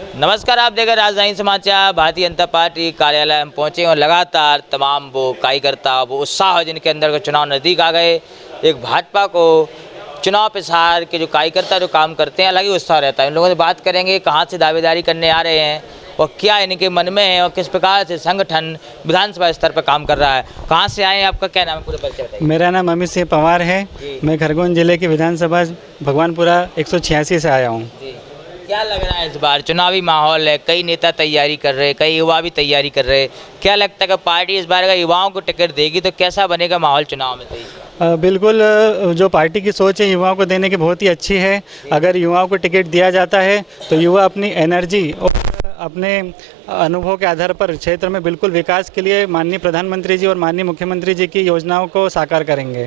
नमस्कार, आप देख रहे हैं राजधानी समाचार। भारतीय जनता पार्टी कार्यालय हम पहुंचे और लगातार तमाम वो कार्यकर्ता वो उत्साह जिनके अंदर चुनाव नज़दीक आ गए। एक भाजपा को चुनाव प्रचार के जो कार्यकर्ता जो काम करते हैं अलग ही उत्साह रहता है। इन लोगों से बात करेंगे कहाँ से दावेदारी करने आ रहे हैं और क्या इनके मन में है और किस प्रकार से संगठन विधानसभा स्तर पर काम कर रहा है। कहाँ से आए हैं, आपका क्या नाम है, पूरा परिचय बताइए। मेरा नाम अमित सिंह पवार है। मैं खरगोन जिले की विधानसभा भगवानपुरा 186 से आया हूँ। जी, क्या लग रहा है इस बार चुनावी माहौल है, कई नेता तैयारी कर रहे हैं, कई युवा भी तैयारी कर रहे हैं। क्या लगता है कि पार्टी इस बार अगर युवाओं को टिकट देगी तो कैसा बनेगा माहौल चुनाव में? बिल्कुल, जो पार्टी की सोच है युवाओं को देने की बहुत ही अच्छी है। अगर युवाओं को टिकट दिया जाता है तो युवा अपनी एनर्जी और अपने अनुभव के आधार पर क्षेत्र में बिल्कुल विकास के लिए माननीय प्रधानमंत्री जी और माननीय मुख्यमंत्री जी की योजनाओं को साकार करेंगे।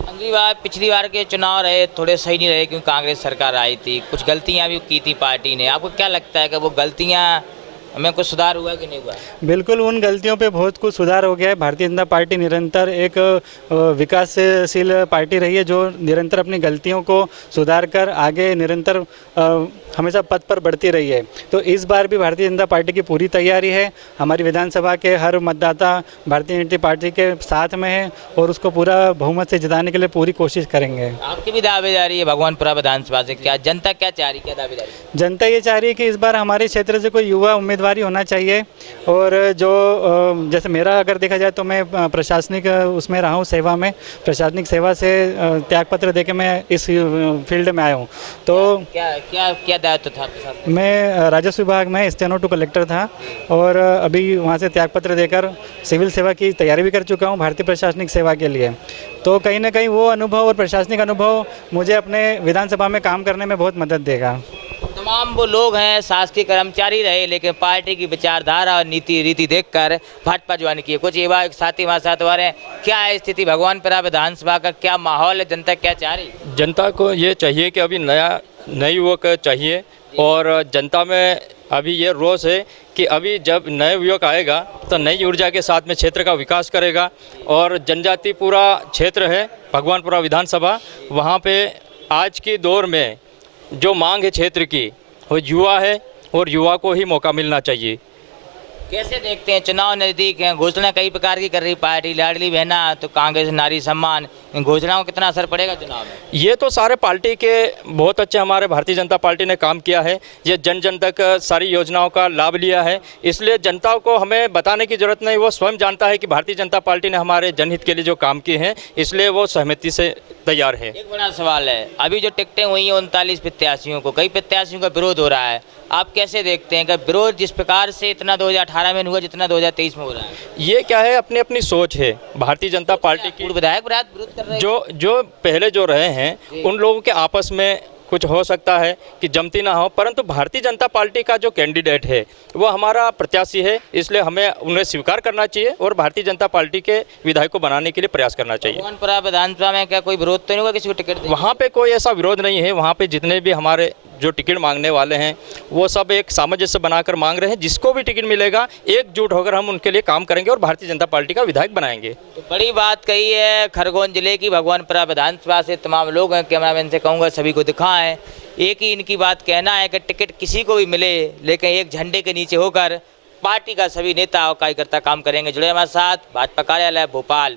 अगली बार पिछली बार के चुनाव रहे थोड़े सही नहीं रहे क्योंकि कांग्रेस सरकार आई थी, कुछ गलतियां भी की थी पार्टी ने। आपको क्या लगता है कि वो गलतियां में कुछ सुधार हुआ कि नहीं हुआ? बिल्कुल, उन गलतियों पे बहुत कुछ सुधार हो गया है। भारतीय जनता पार्टी निरंतर एक विकासशील पार्टी रही है जो निरंतर अपनी गलतियों को सुधार कर आगे निरंतर हमेशा पथ पर बढ़ती रही है। तो इस बार भी भारतीय जनता पार्टी की पूरी तैयारी है। हमारी विधानसभा के हर मतदाता भारतीय जनता पार्टी के साथ में है और उसको पूरा बहुमत से जिताने के लिए पूरी कोशिश करेंगे। आपकी भी दावेदारी है भगवानपुरा विधानसभा से, क्या जनता क्या चाह रही, क्या दावेदारी? जनता ये चाह रही है कि इस बार हमारे क्षेत्र से कोई युवा उम्मीदवारी होना चाहिए। और जो जैसे मेरा अगर देखा जाए तो मैं प्रशासनिक उसमें रहा हूँ, सेवा में, प्रशासनिक सेवा से त्यागपत्र देके मैं इस फील्ड में आया हूँ। तो क्या क्या क्या दायित्व था आपके साथ? मैं राजस्व विभाग में स्टेनो टू कलेक्टर था और अभी वहाँ से त्यागपत्र देकर सिविल सेवा की तैयारी भी कर चुका हूँ भारतीय प्रशासनिक सेवा के लिए। तो कहीं ना कहीं वो अनुभव और प्रशासनिक अनुभव मुझे अपने विधानसभा में काम करने में बहुत मदद देगा। तमाम वो लोग हैं शासकीय कर्मचारी रहे लेकिन पार्टी की विचारधारा और नीति रीति देखकर भाजपा ज्वाइन की है। कुछ युवा एक साथी हमारे साथ हो रहे हैं। क्या है स्थिति भगवानपुरा विधानसभा का, क्या माहौल है, जनता क्या चाह रही? जनता को ये चाहिए कि अभी नए युवक चाहिए और जनता में अभी ये रोष है कि अभी जब नए युवक आएगा तो नई ऊर्जा के साथ में क्षेत्र का विकास करेगा। और जनजाति पूरा क्षेत्र है भगवानपुरा विधानसभा, वहाँ पे आज के दौर में जो मांग है क्षेत्र की वो युवा है और युवा को ही मौका मिलना चाहिए। कैसे देखते हैं चुनाव नज़दीक हैं, घोषणा कई प्रकार की कर रही पार्टी, लाडली बहना तो कांग्रेस नारी सम्मान, इन घोषणाओं का कितना असर पड़ेगा चुनाव में? ये तो सारे पार्टी के बहुत अच्छे हमारे भारतीय जनता पार्टी ने काम किया है। ये जन जन तक सारी योजनाओं का लाभ लिया है, इसलिए जनता को हमें बताने की जरूरत नहीं, वो स्वयं जानता है कि भारतीय जनता पार्टी ने हमारे जनहित के लिए जो काम किए हैं, इसलिए वो सहमति से तैयार है। एक बड़ा सवाल है, अभी जो टिकटें हुई हैं 39 प्रत्याशियों को, कई प्रत्याशियों का विरोध हो रहा है। आप कैसे देखते हैं कि विरोध जिस प्रकार से इतना 2018 में हुआ जितना 2023 में हो रहा है? ये क्या है, अपनी अपनी सोच है भारतीय जनता पार्टी की। पूर्व विधायक विरोध कर रहे हैं। जो पहले जो रहे हैं उन लोगों के आपस में कुछ हो सकता है कि जमती ना हो, परंतु भारतीय जनता पार्टी का जो कैंडिडेट है वो हमारा प्रत्याशी है, इसलिए हमें उन्हें स्वीकार करना चाहिए और भारतीय जनता पार्टी के विधायक को बनाने के लिए प्रयास करना चाहिए। भगवानपुरा विधानसभा में क्या कोई विरोध तो नहीं होगा किसी को टिकट देने? वहाँ पे कोई ऐसा विरोध नहीं है। वहाँ पे जितने भी हमारे जो टिकट मांगने वाले हैं वो सब एक सामंजस्य बनाकर मांग रहे हैं। जिसको भी टिकट मिलेगा एकजुट होकर हम उनके लिए काम करेंगे और भारतीय जनता पार्टी का विधायक बनाएंगे। तो बड़ी बात कही है खरगोन जिले की भगवानपुरा विधानसभा से तमाम लोग हैं, कैमरामैन से कहूँगा सभी को दिखाएं। एक ही इनकी बात कहना है कि टिकट किसी को भी मिले लेकिन एक झंडे के नीचे होकर पार्टी का सभी नेता और कार्यकर्ता काम करेंगे। जुड़े हमारे साथ भाजपा कार्यालय भोपाल।